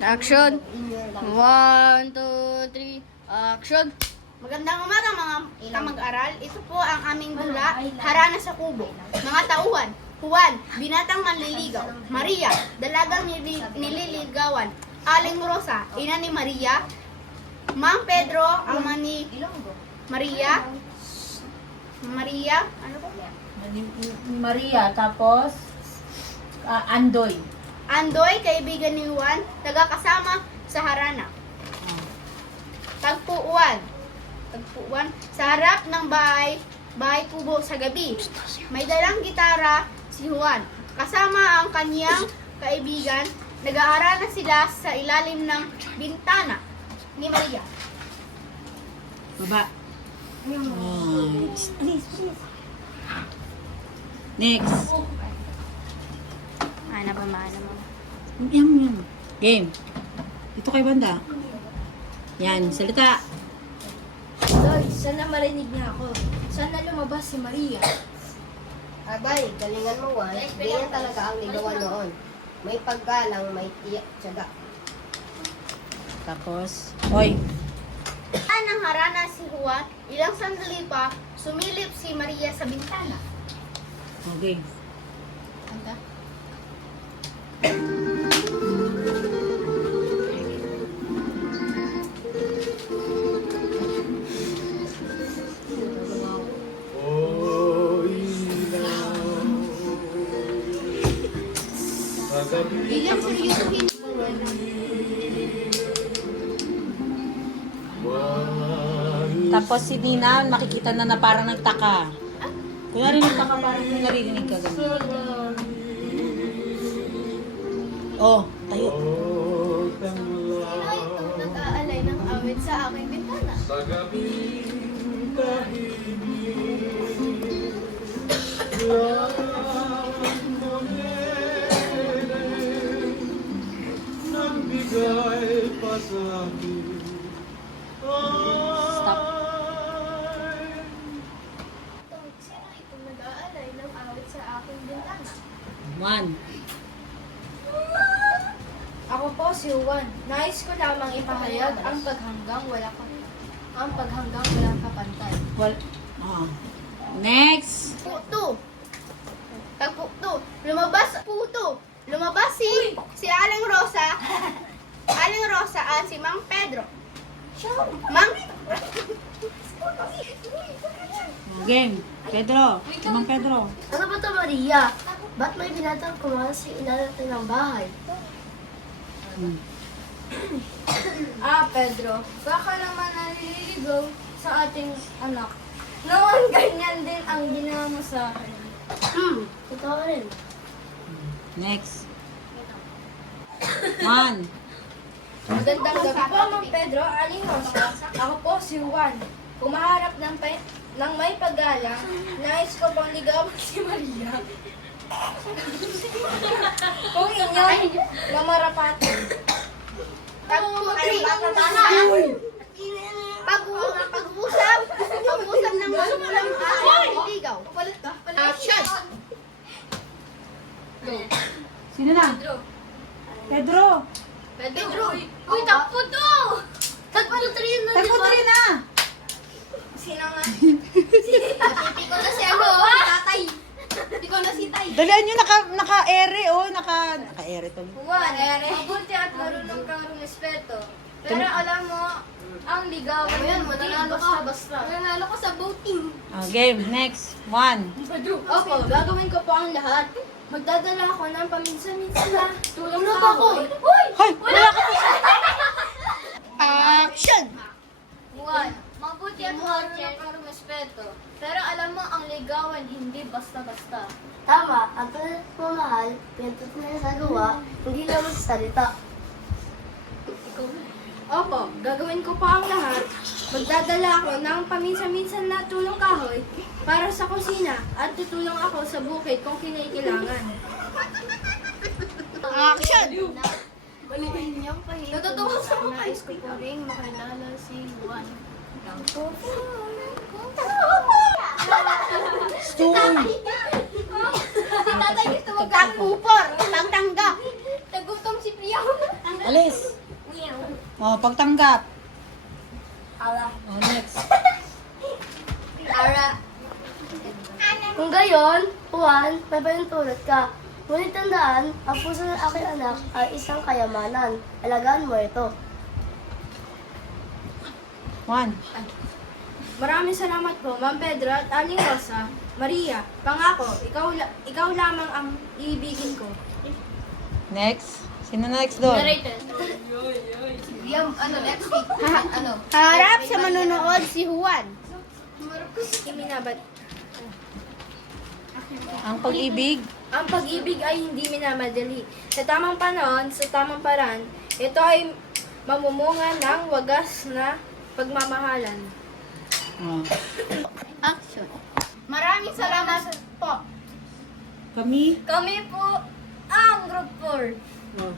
Action! 1, 2, 3, action! Magandang umaga mga kamag-aral. Ito po ang aming dula, Harana sa Kubo. Mga tauhan, Juan, binatang manliligaw. Maria, dalagang nililigawan. Aling Rosa, ina ni Maria. Mang Pedro, ama ni Maria. Maria, ano po? Maria, tapos Andoy. Andoy, kaibigan ni Juan, taga-kasama sa Harana. Tagpuan. Sa harap ng bahay kubo sa gabi. May dalang gitara si Juan. Kasama ang kanyang kaibigan, nag-aaral na sila sa ilalim ng bintana ni Maria. Baba. Next. Ano ba, mahal mo? Yan. Game. Dito kay banda. Yan, salita. Lord, sana marinig niya ako. Sana lumabas si Maria. Abay, galingan mo, Juan. Ganyan talaga ang ligawan noon. May paggalang, may tiyak, tiyaga. Tapos, oy. Ang harana si Juan, ilang sandali pa, sumilip si Maria sa bintana. Okay. Anda? Ilang seryosohin mo. Tapos si Nina, makikita na parang nagtaka. Kunyari nagtaka, parang may narinig ka ganun. Oh, tayo. Sino itong nag-aalay ng awit sa aking bintana? Stop. Sino itong nag-aalay ng awit sa aking bintana? 1. Ako po si Juan. Nais ko lamang ipahayag ang paghanggang walang kapantay. Well, oh. Next. Puto. Tagputo. Lumabas si Aling Rosa. Aling Rosa at si Mang Pedro. Game. Pedro. Mang Pedro. Ano ba to, Maria? Ba't may binatang kumasi natin ng bahay? Pedro, baka naman naliligaw sa ating anak. Noon ganyan din ang ginawa mo sa akin. Totoo rin. Next. 1. Magandang gabi po, Mang Pedro, Aling Rosa. Ako po si Juan. Kumaharap ng may paggalang, nais ko pang ligawan si Maria. Kung inyong mamarapatan. Tagputri. Pag-uusap ng magulang aking iligaw. Action! Sino na? Pedro. Pedro! Uy, tagputo! Tagputri na, di ba? Tagputri na. Sino nga? Hindi ko na si tatay. Hindi ko na si tay. Dalian nyo, naka-ere, oh. Naka-ere to. Juan, mabuti at marunong kang rumispeto. Pero alam mo, ang ligaw Ayan, mananalo ka. basta-basta. Nanalo ko sa voting. Oh, game. Next. 1. Opo, gagawin ko po ang lahat. Magdadala ako ng paminsan-minsan na tulong Ano sa ba ako? Uy! Hoy! Wala ka Action! Juan, mabuti at marunong kang rumispeto. Pero alam mo, ang ligawan hindi basta-basta. Tama, ang pagmamahal, pinatut na sa gawa, hindi naman sa salita. Opo, gagawin ko pa ang lahat. Magdadala ako ng paminsan-minsan na tulong kahoy para sa kusina at tutulong ako sa bukid kung kinailangan. Action! Natutuwa sa mga Nais ko po rin makilala si Juan. Story. Si tatay gusto magkakupor. Tangtangga. Nagutom si Priya. Alis. Oh, pagtanggap. Ala. Oh, next. Ara. Kung gayon, Juan, may pahintulot ka. Ngunit tandaan, ang puso ng aking anak ay isang kayamanan. Alagaan mo ito. Juan. Maraming salamat po, Ma'am Pedro at Aling Rosa. Maria, pangako, ikaw lamang ang iibigin ko. Next. Sino na next doon? Yung next week. Harap sa manonood si Juan. Iminabat. Ang pag-ibig. Ang pag-ibig ay hindi minamadali. Sa tamang panahon, sa tamang paraan, ito ay mamumunga ng wagas na pagmamahalan. Oh. Action. Maraming salamat po. Kami. Kami po ang Group 4. Oh.